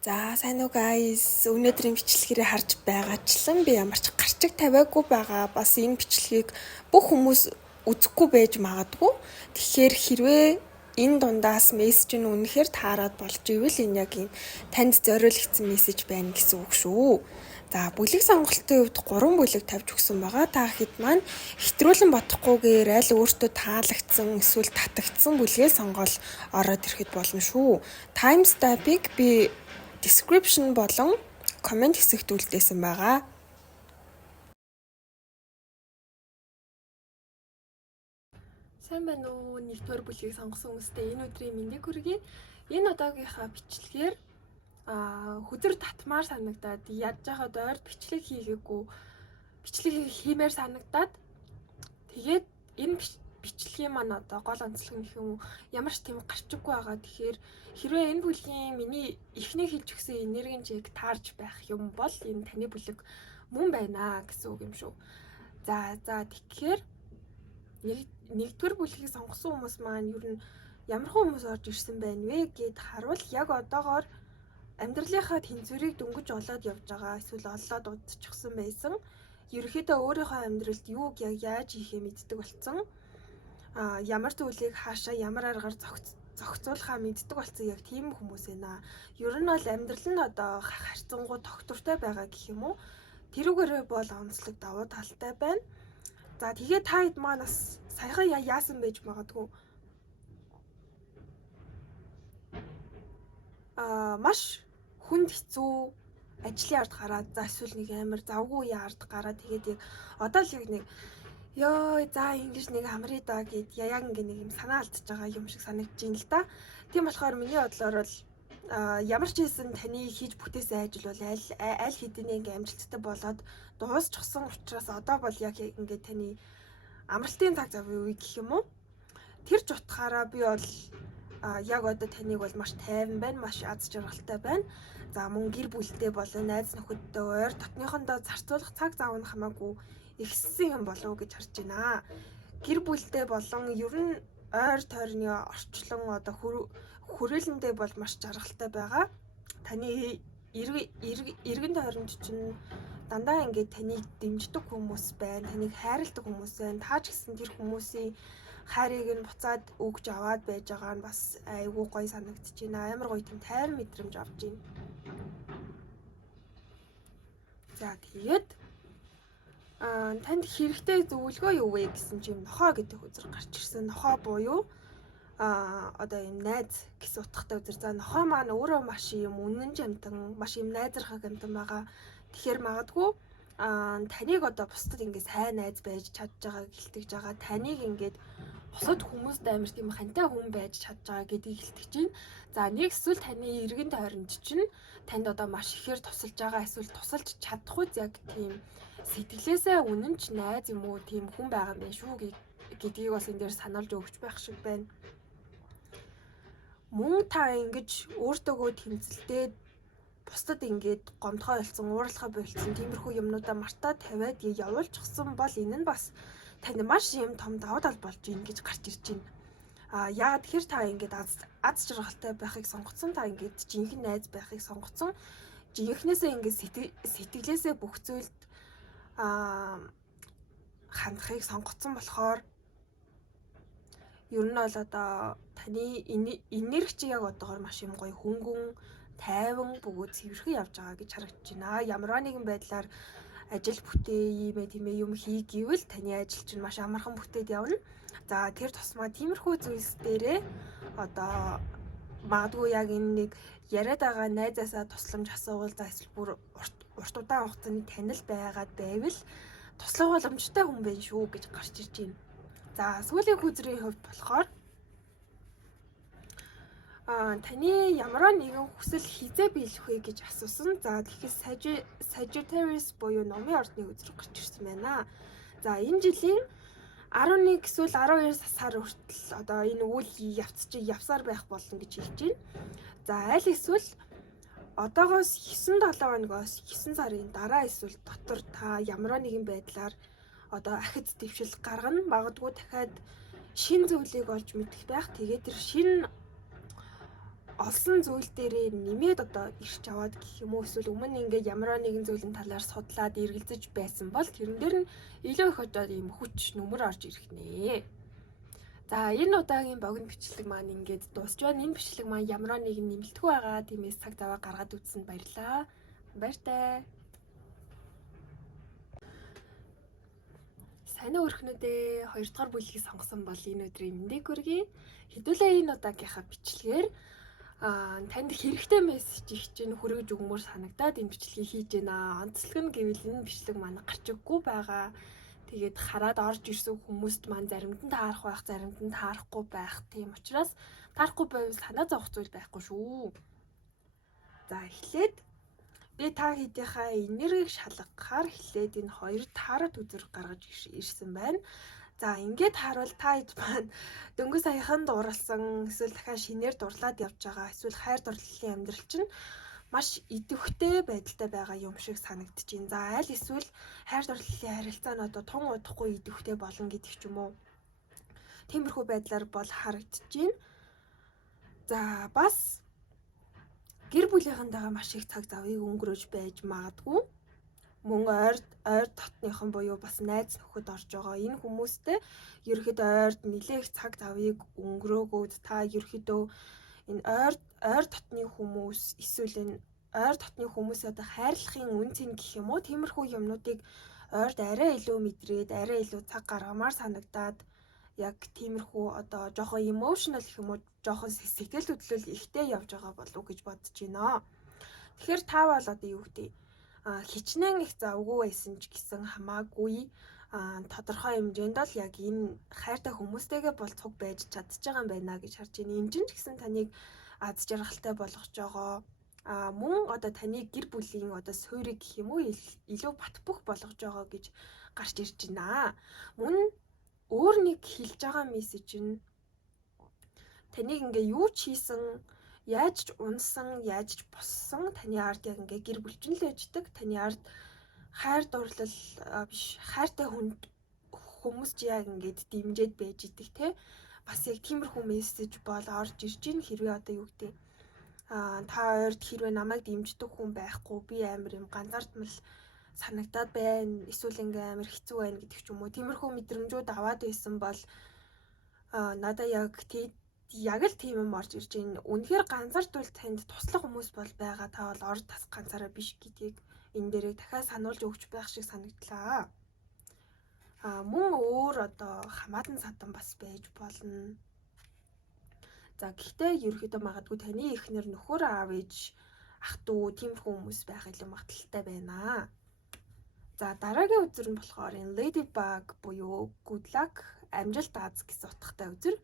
За сайн уу guys. Өнөөдрийн бичлэгийг харж байгаачлан би ямар ч гарчиг тавиагүй байгаа. Бас энэ бичлэгийг бүх хүмүүс үзэхгүй байж магадгүй. Тэгэхээр хэрвээ энэ дундаас мессеж нь үнэхээр таарад болж ивэл энэ яг энэ танд зориулагдсан мессеж байна гэсэн үг шүү. За бүлэг сонголтын хувьд 3 бүлэг тавьж өгсөн байгаа. Та хэд маань хэтрүүлэн бодохгүйгээр аль өөртөө таалагдсан эсвэл татагдсан бүлгээ сонгоод ороод ирэхэд болно шүү. Timestamp-ыг би description болон comment хэсэгт үлдээсэн байгаа. Сайн байна уу? Нэгдүгээр бүлгийг сонгосон хүмүүстээ энэ өдрийн мэндийг хүргэе. Энэ удаагийнхаа бичлэгээр хүзэр татмаар санагдаад ядж байхад ойрд бичлэг хийгээгүй бичлэг хиймээр санагдаад тэгээд энэ бичлэгийн маань одоо гол онцлог нь юм ямар ч тийм гарчиггүй байгаа. Тэгэхээр хэрвээ энэ бүлгийн миний эхний хэлж өгсөн энергичийг таарж байх юм бол энэ таны бүлэг мөн байна гэсэн үг юм шүү. За тэгэхээр нэгдүгээр бүлгийг сонгосон хүмүүс маань ер нь ямар хүмүүс орж ирсэн байна вэ гэд харуул яг одоогоор амьдралынхаа тэнцвэрийг дөнгөж олоод явж байгаа эсвэл олоод удчихсан байсан. Ерөнхийдөө өөрийнхөө амьдралд юуг яг яаж хийхээ мэддэг болсон. Ямар зүйлийг хаашаа ямар аргаар зохицуулахаа мэддэг болсон яг тийм хүмүүс байна. Ер нь бол амьдрал нь одоо харьцангуй тогтвортой байгаа гэх юм уу? Тэрүүгээрээ бол онцлог давуу талтай байна. За тэгээд та хэд маань бас саяхан яасан байж магадгүй. Маш хүнд хэцүү ажлын ард гараад за эсвэл нэг амар завгүй ард гараад тэгээд яг одоо л яг нэг ёо за ингэж нэг амрыг даа гэд яг ингэ нэг юм санаа алдчихж байгаа юм шиг санагдаж байна л да. Тийм болохоор миний бодлоор бол ямар ч хэлсэн таны хийж бүтээсэн ажил бол аль хэдийн ингэ амжилттай болоод дуусчихсан учраас одоо бол яг ингэ таны амралтын цаг зав үе гэх юм уу? Тэр ч утгаараа би бол яг одоо таныг бол маш тайван байна, маш аз жаргалтай байна. За мөн гэр бүлтэй болон найз нөхөдтэй ойр дотныхондоо зарцуулах цаг зав нь хамаагүй ихссэн юм болов уу гэж харж байна. Гэр бүлтэй болон ер нь ойр тойрны орчлон одоо хүрээлэндээ бол маш жаргалтай байгаа. Таны эргэн тойронд чинь дандаа ингээд таныг дэмждэг хүмүүс байна, таныг хайрладаг хүмүүс байна. Та ч гэсэн тэр хүмүүсийн хайрыг нь буцаад өгж аваад байж байгаа нь бас айгүй гоё санагдаж байна. Амар гоё тийм тайван мэдрэмж авч байна. За тэгээд танд хэрэгтэй зөвлөгөө юу вэ гэсэн чинь нохоо гэдэг үзэр гарч ирсэн. Нохоо буюу одоо юм найз гэсэн утгатай үзэр. За нохоо маань өөрөө маш юм үнэн жамтан, маш юм найзрахаг амтан байгаа. Тэгэхээр магадгүй таныг одоо бусдад ингээд сайн найз байж чадж байгаа гэлтэж байгаа. Таныг ингээд бусад хүмүүст амар тийм хантай хүн байж чадж байгаа гэдгийг хэлтгэж байна. За нэг эсвэл таны эргэн тойронд чинь танд одоо маш ихээр тусалж байгаа эсвэл тусалж чадахгүй яг тийм сэтгэлээсээ үнэн ч найз юм уу тийм хүн байгаа юм байна шүү гэдгийг бас энэ дээр сануулж өгч байх шиг байна. Мөн та ингэж өөртөөгөө тэмцэлдээд бусдад ингээд гомдгой болсон, уурлахаа болцсон тиймэрхүү юмнуудаа мартаад тавиад явуулчихсан бол энэ нь бас танд маш юм том давуу тал болж ийн гэж гарч ирж байна. Яагаад тэгэхээр та ингээд аз жаргалтай байхыг сонгоцсон, та ингээд жинхэнэ найз байхыг сонгоцсон. Жинхнээсээ ингээд сэтгэлээсээ бүх зүйлд хандахыг сонгоцсон болохоор ер нь бол одоо таны энерги яг одоогоор маш юм гоё хөнгөн, тайван бөгөөд цэвэрхэн явж байгаа гэж харагдаж байна. Ямар нэгэн байдлаар ажил бүтээ ийм юм хий гэвэл таны ажил чинь маш амархан бүтээд явна. За тэр тусмаа тиймэрхүү зүйлс дээрээ одоо магадгүй яг энэ нэг яриад байгаа найзаасаа тусламж асуувал за эсвэл бүр урт удаан хугацааны танил байгаад байвал туслах боломжтой хүн байна шүү гэж гарч ирж байна. За сүүлийн хүзрийн хувьд болохоор таны ямар нэгэн хүсэл хизээ биелэх вэ гэж асуусан. За тэгэхээр Sagittarius буюу номын ордны үзэр гарч ирсэн байна. За энэ жилийн 11 эсвэл 12 сар хүртэл одоо энэ үйл явсаар байх болно гэж хэлж байна. За аль эсвэл одоогоос 9-7 хоногоос 9 сарын дараа эсвэл дотор та ямар нэгэн байдлаар одоо ахиц дэвшил гаргана. Магадгүй дахиад шинэ зүйлийг олж мэдэх байх. Тэгээд тэр шинэ олсон зүйл дээрээ нэмээд одоо ирч аваад гэх юм уу эсвэл өмнө ингээд ямар нэгэн зүйлийн талаар судлаад эргэлзэж байсан бол тэрэн дээр нь илүү их одоо ийм хүч нүмер орж ирэх нэ. За энэ удаагийн богино бичлэг маань ингээд дуусч байна. Энэ бичлэг маань ямар нэгэн нэмэлтгүй байгаа. Тиймээс цаг зав гаргаад үзсэнд баярлалаа. Баяртай. Сайн уу өрхнүүдээ 2 дугаар бүлгийг сонгосон бол энэ өдрийн мэндийг хүргэе. Хэдүүлээ энэ удаагийнхаа бичлэгээр танд хэрэгтэй мессеж их чинь хүргэж өгмөр санагдаад энэ бичлэгийг хийж байна. Онцлог нь гэвэл энэ бичлэг маань гарчиггүй байгаа. Тэгээд хараад орж ирсэн хүмүүст маань заримд нь таарах байх, заримд нь таарахгүй байх. Тийм учраас таарахгүй байвал санаа зовох зүйл байхгүй шүү. За эхлээд би та хэдийнхаа энергийг шалгахаар эхлээд энэ хоёр таарат үзэр гаргаж ирсэн байна. За ингээд харуул та хэд маань дөнгөж саяхан дууралсан эсвэл дахиад шинээр дурлаад явж байгаа эсвэл хайр дурлалын амьдрал чинь маш идэвхтэй байдалтай байгаа юм шиг санагдаж байна. За аль эсвэл хайр дурлалын харилцаа нь одоо тун удахгүй идэвхтэй болно гэдэг ч юм уу. Тиймэрхүү байдлаар бол харагдаж байна. За бас гэр бүлийнхэнтэйгээ маш их цаг завыг өнгөрөөж байж магадгүй. Мөн ойр дотныхан буюу бас найз нөхөд орж байгаа энэ хүмүүстэй ерөөхдөө ойрд нэлээх цаг завыг өнгөрөөгөөд та ерөөхдөө энэ ойр дотны хүмүүс эсвэл энэ ойр дотны хүмүүсээ одоо хайрлахын үн цэн гэх юм уу тиймэрхүү юмнуудыг ойрд арай илүү мэдрээд арай илүү цаг гаргамаар санагдаад яг тиймэрхүү одоо жоохон emotional гэх юм уу жоохон сэтгэл хөдлөл ихтэй явж байгаа болов уу гэж бодож байна. Тэгэхээр та бол одоо юу гэдэг хичнээн их завгүй байсан ч гэсэн хамаагүй тодорхой хэмжээнд л яг энэ хайртай хүмүүстэйгээ болцох байж чадчих байгаа юм байна гэж харж байна. Энэ ч гэсэн таныг аз жаргалтай болгож байгаа. Мөн одоо таны гэр бүлийн одоо суурийг гэх юм уу илүү батбөх болгож байгаа гэж гарч ирж байна. Мөн өөр нэг хэлж байгаа мессеж нь таныг ингээ юу ч хийсэн, яаж ч унсан, яаж ч боссон таны ард яг ингээ гэр бүлчин л ээждэг. Таны ард хайр дурлал биш, хайртай хүмүүс ч яг ингээд дэмжиж байж идэг те. Бас яг тиймэрхүү мессеж бол орж ирж ийн хэрвээ одоо юу гэдэг та ойрд хэрвээ намайг дэмждэг хүн байхгүй би амар юм ганцаардмал санагдаад байна. Эсвэл ингээ амар хэцүү байна гэдэг ч юм уу. Тиймэрхүү мэдрэмжүүд аваад байсан бол надаа яг л тийм юм орж ирж байна. Үнэхээр ганцаардвал танд туслах хүмүүс бол байгаа. Та бол орд тас ганцаараа биш гэдгийг энэ дээрээ дахиад сануулж өгч байх шиг санагдлаа. Мөн өөр одоо хамаатан садан бас байж болно. За гэхдээ ерөөхдөө магадгүй таны эхнэр нөхөр аав ээж ах トゥ тиймэрхүү хүмүүс байх илүү магадaltaй байна. За дараагийн үзэр нь болохоор энэ Ladybug буюу Good Luck амжилт аз гэсэн утгатай үзэр.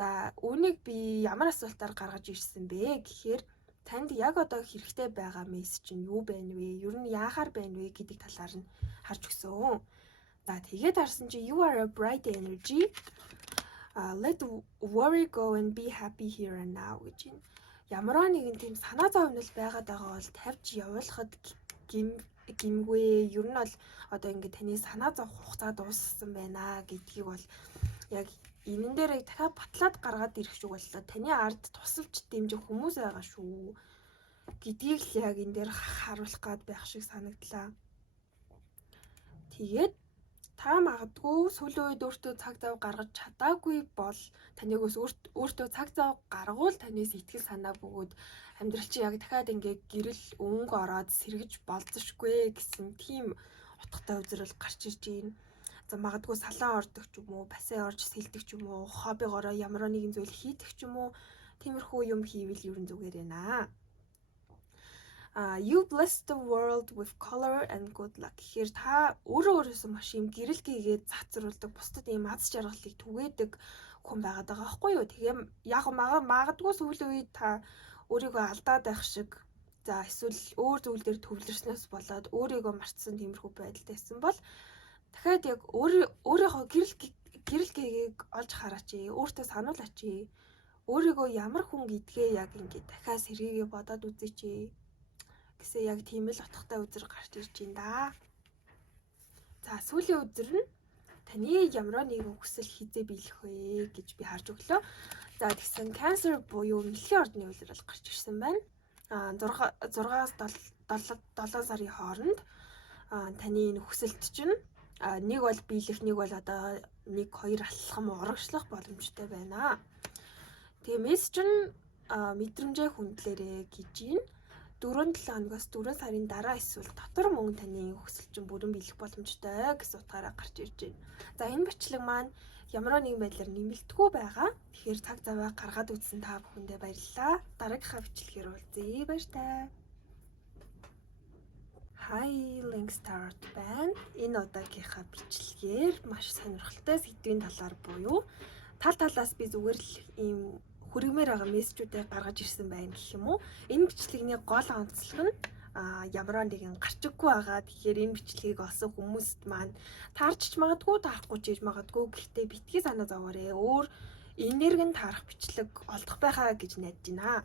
За үүнийг би ямар асуултаар гаргаж ирсэн бэ гэхээр танд яг одоо хэрэгтэй байгаа мессеж нь юу байна вэ? Ер нь яахаар байна вэ гэдэг талаар нь харж өгсөн. За тэгээд харсан чи you are a bright energy. Let worry go and be happy here and now гэж юм. Ямар нэгэн тийм санаа зовнил байгаад байгаа бол тавьж явуулахад гимгүй. Ер нь бол одоо ингэ таны санаа зовх хугацаа дууссан байна гэдгийг бол яг энэ дээр дахиад батлаад гаргаад ирэх шиг боллоо. Таны ард тусалж дэмжих хүмүүс байгаа шүү гэдгийг л яг энэ дээр харуулах гад байх шиг санагдлаа. Тэгээд та магадгүй сүүлийн үед өөртөө цаг зав гаргаж чадаагүй бол таныг өөртөө цаг зав гаргуул танаас итгэл санаа бөгөөд амьдрал чи яг дахиад ингээ гэрэл өнгө ороод сэргэж болзошгүй гэсэн тийм утгатай үзрэл гарч ирж байна. За магадгүй салаан ордог ч юм уу, бассейн орж сэлдэг ч юм уу, хоббигоороо ямар нэгэн зүйл хийдэг ч юм уу, тиймэрхүү юм хийвэл ерэн зүгээр байна. You bless the world with color and good luck. Тэгэхээр та өөрөөсөө маш юм гэрэл гээгээд цацруулдаг, бусдад ийм аз жаргалыг түгээдэг хүн байгаад байгаа байхгүй юу? Тэгээ яг магадгүй сүүлийн үед та өөрийгөө алдаад байх шиг, за эсвэл өөр зүйл дээр төвлөрснөөс болоод өөрийгөө мартсан тиймэрхүү байдалтайсэн бол дахиад яг өөрийнхөө гэрэл гээгийг олж хараач. Өөртөө сануулаач. Өөрийгөө ямар хүн гэдгээ яг ингээд дахиад сэргийгээ бодоод үзээч. Гэсэн яг тийм л утгатай үзэр гарч ирж байна да. За сүүлийн үзэр нь таны ямар нэгэн хүсэл хизээ биелэх вэ гэж би харж өглөө. За тэгсэн Cancer буюу Мэлхийн ордны улирал гарч ирсэн байна. 6-аас 7 сарын хооронд таны энэ хүсэлт чинь нэг бол биелэх, нэг бол одоо 1-2 алхам урагшлах боломжтой байна. Тэгээ мессеж нь мэдрэмжээ хүндлээрээ гэж байна. 4-7 хоногоос 4 сарын дараа эсвэл дотор мөн таны хүсэл чинь бүрэн биелэх боломжтой гэсэн утгаараа гарч ирж байна. За энэ бичлэг маань ямар нэгэн байдлаар нэмэлтгүй байгаа. Тэгэхээр цаг заваа гаргаад үзсэн та бүхэндээ баярлалаа. Дараагийнхаа бичлэгээр уулзъя. Баяртай. Hi, Link Start байна. Энэ удаагийнхаа бичлэгээр маш сонирхолтой сэдвийн талаар буюу талаас би зүгээр л ийм хүргэмээр байгаа мессежүүдээ гаргаж ирсэн байна гэх юм уу. Энэ бичлэгний гол онцлог нь ямар нэгэн гарчиггүй байгаа. Тэгэхээр энэ бичлэгийг олсон хүмүүст маань таарч магадгүй, таарахгүй ч магадгүй. Гэхдээ битгий санаа зовоорой. Өөр энерги таарах бичлэг олдох байхаа гэж найдаж байна.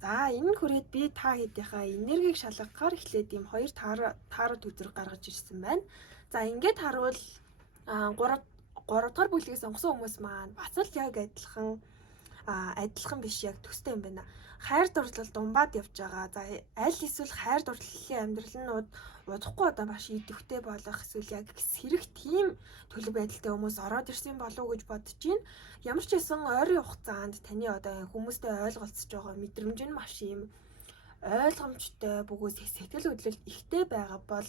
За энэ хүрээд би та хэдийнхаа энергийг шалгахаар эхлээд ийм 2 таарад үзэр гаргаж ирсэн байна. За ингээд харуул 3 дугаар бүлгийг сонгосон хүмүүс маань бас л яг адилхан биш, яг төстэй юм байна. Хайр дурлал думбаад явж байгаа. За аль эсвэл хайр дурлалын амьдрал нь удахгүй одоо маш идэвхтэй болох, эсвэл яг сэрэх тийм төлөв байдалтай хүмүүс ороод ирсэн болов уу гэж бодож байна. Ямар ч байсан ойрын хугацаанд таны одоо хүмүүстэй ойлголцож байгаа мэдрэмж нь маш юм ойлгомжтой, бөгөөс сэтгэл хөдлөлт ихтэй байгаа бол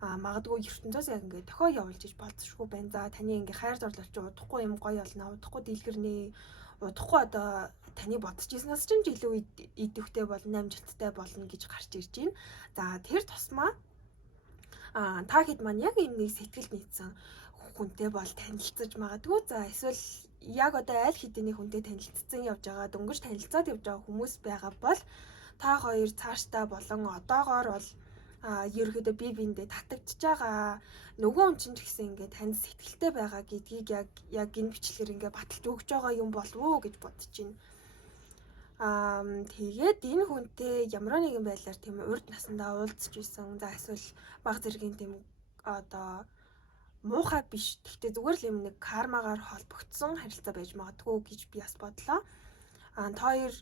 магадгүй ертөнцөөс яг ингээд дохио явуулж иж болцсохгүй байна. За таны ингээ хайр дурлал чи удахгүй юм гоё болно, удахгүй дэлгэрнэ, удахгүй одоо таны бодож ирснээс ч илүү идэвхтэй болно, амжилттай болно гэж гарч ирж байна. За тэр тусмаа та хэд маань яг энэ нэг сэтгэл нийцсэн хүнтэй бол танилцаж магадгүй. За эсвэл яг одоо аль хэдийн хүнтэй танилцсан явж байгаа, дөнгөж танилцаад явж байгаа хүмүүс байгаа бол та хоёр цаашдаа болон одоогоор бол ерөөхдөө бие биендээ татагдж байгаа. Нөгөө хүн чинь ч гэсэн ингээд танд сэтгэлтэй байгаа гэдгийг яг энэ бичлэгээр ингээд баталж өгч байгаа юм болов уу гэж бодож байна. Тэгээд энэ хүнтэй ямар нэгэн байдлаар тийм урд насандаа уулзч исэн. За эсвэл баг зэргийн тийм одоо муухай биш. Гэхдээ зүгээр л юм нэг кармагаар холбогдсон харилцаа байж магадгүй гэж би бас бодлоо. Та хоёр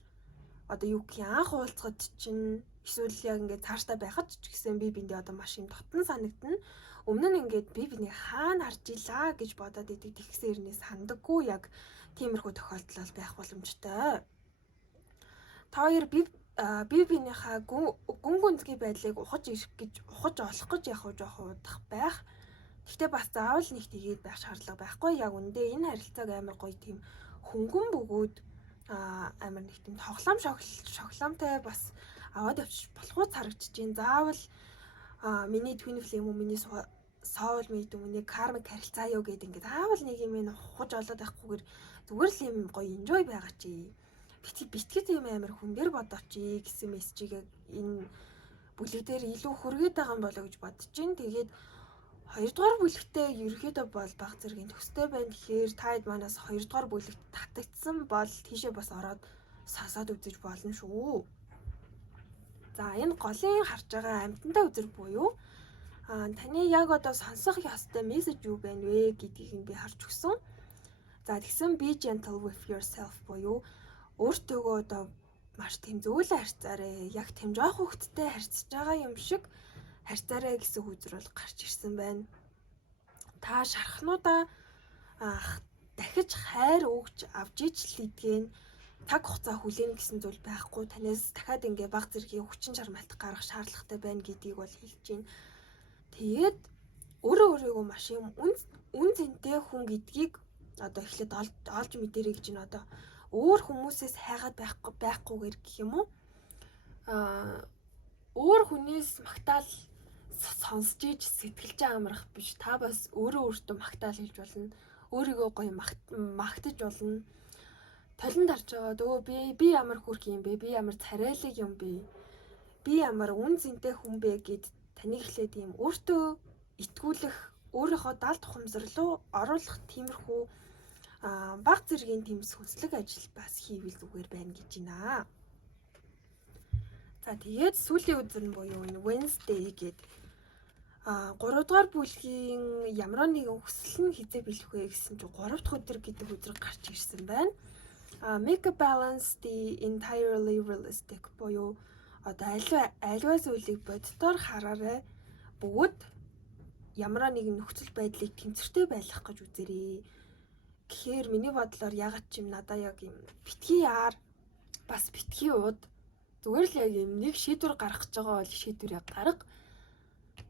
одоо юу гэх юм анх уулзахад чинь эсвэл яг ингээд цаашдаа байхад ч гэсэн бие биендээ одоо маш юм дотн санагдана. Өмнө нь ингээд бие биений хаана харж илаа гэж бодоод идэг тэгсэн хэрнээ сандаггүй, яг тиймэрхүү тохиолдол байх боломжтой. Та хоёр бие биенийхээ гүн гүнзгий байдлыг ухаж олох гэж яг жоох удах байх. Гэхдээ бас заавал нэг тэгээд байх шаардлага байхгүй. Яг үндэ энэ харилцааг амар гоё тийм хөнгөн бөгөөд амар нэг тийм тоглоом шоглоомтой бас аваад явчих болох уу харагдаж байна. Заавал миний twin flame юм уу, миний soul mate юм уу, нэг karmic харилцаа юу гэдэг ингээд заавал нэг юм ин ухаж олоод байхгүйгээр зүгээр л юм гоё enjoy байгаа чи. Битгий тийм амар хүн дээр бодооч гэсэн мессежийг энэ бүлэг дээр илүү хүргээд байгаа юм болоо гэж бодож байна. Тэгээд 2 дугаар бүлэгтээ ерөөхдөө бол баг зэргийн төстэй байна. Тэгэхээр таад манаас 2 дугаар бүлэгт татагдсан бол тийшээ бас ороод сасаад үзэж болно шүү. За энэ голын харж байгаа амьтантай үзэр буюу таны яг одоо сонсох ёстой мессеж юу байна вэ гэдгийг нь би харж өгсөн. За тэгсэн be gentle with yourself буюу өөртөөгөө одоо маш тийм зөөлөн харьцаарай. Яг тийм жоох хөвгттэй харьцаж байгаа юм шиг харьцаарай гэсэн үзэр бол гарч ирсэн байна. Та шархнуудаа дахиж хайр өгч авч ижил идгэн цаг хугацаа хүлээн гэсэн зүйл байхгүй. Танаас дахиад ингээ баг зэргийн хүчин чармайлт гаргах шаардлагатай байна гэдгийг бол хэлж байна. Тэгээд өөрийгөө маш юм үн цэнтэй хүн гэдгийг одоо эхлээд олж мэдэрэй гэж нь одоо өөр хүмүүсээс хайгаад байхгүйгээр гэх юм уу? Өөр хүнээс магтаал сонсож иж сэтгэлж амрах биш. Та бас өөртөө магтаал хэлж болно. Өөрийгөө гоё магтаж болно. Толон дарж байгаа. Би ямар хүрх юм бэ? Би ямар царайлаг юм бэ? Би ямар үн цэнтэй хүн бэ гэд таныг эхлээд юм өөртөө итгүүлэх, өөрийнхөө далд ухамсар руу оруулах тиймэрхүү баг зэргийн тийм сүнслэг ажил бас хийвэл зүгээр байна гэж байна. За тэгээд сүүлийн үзэр нь буюу энэ Wednesday гээд 3 дугаар бүлгийн ямар нэгэн хүсэл нь хизээ бэлэх вэ гэсэн чинь 3 дахь өдөр гэдэг өдөр гарч ирсэн байна. Make a balance the entirely realistic буюу одоо альва зүйлийг боддоор хараарай. Бүгд ямар нэгэн нөхцөл байдлыг тэнцвэртэй байлгах гэж үзээрэй. Тэгэхээр миний бодлоор ягаад ч юм надаа яг юм битгий яар бас битгий ууд зүгээр л яг юм нэг шийдвэр гаргах гэж байгаа бол шийдвэрээ гарга.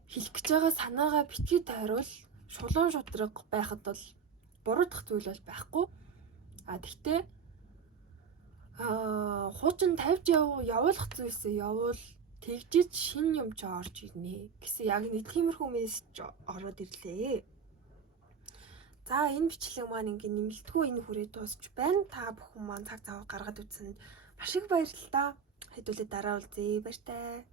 Хэлэх гэж байгаа санаагаа битгий тойрвол шулуун шудраг байхад бол буруудах зүйл бол байхгүй. Тэгтээ хуучин тавьж явуулах зүйлсээ явуул тэгжиж шин юм ч орж ирнэ гэсэн яг нэг тиймэрхүү мессеж ороод ирлээ. За энэ бичлэг маань ингээ нэмэлтгүй энэ хүрээ дуусч байна. Та бүхэн маань цаг зав гаргаад үзсэнд маш их баярлалаа. Хэдүүлээ дараа уулзъя. Баяртай.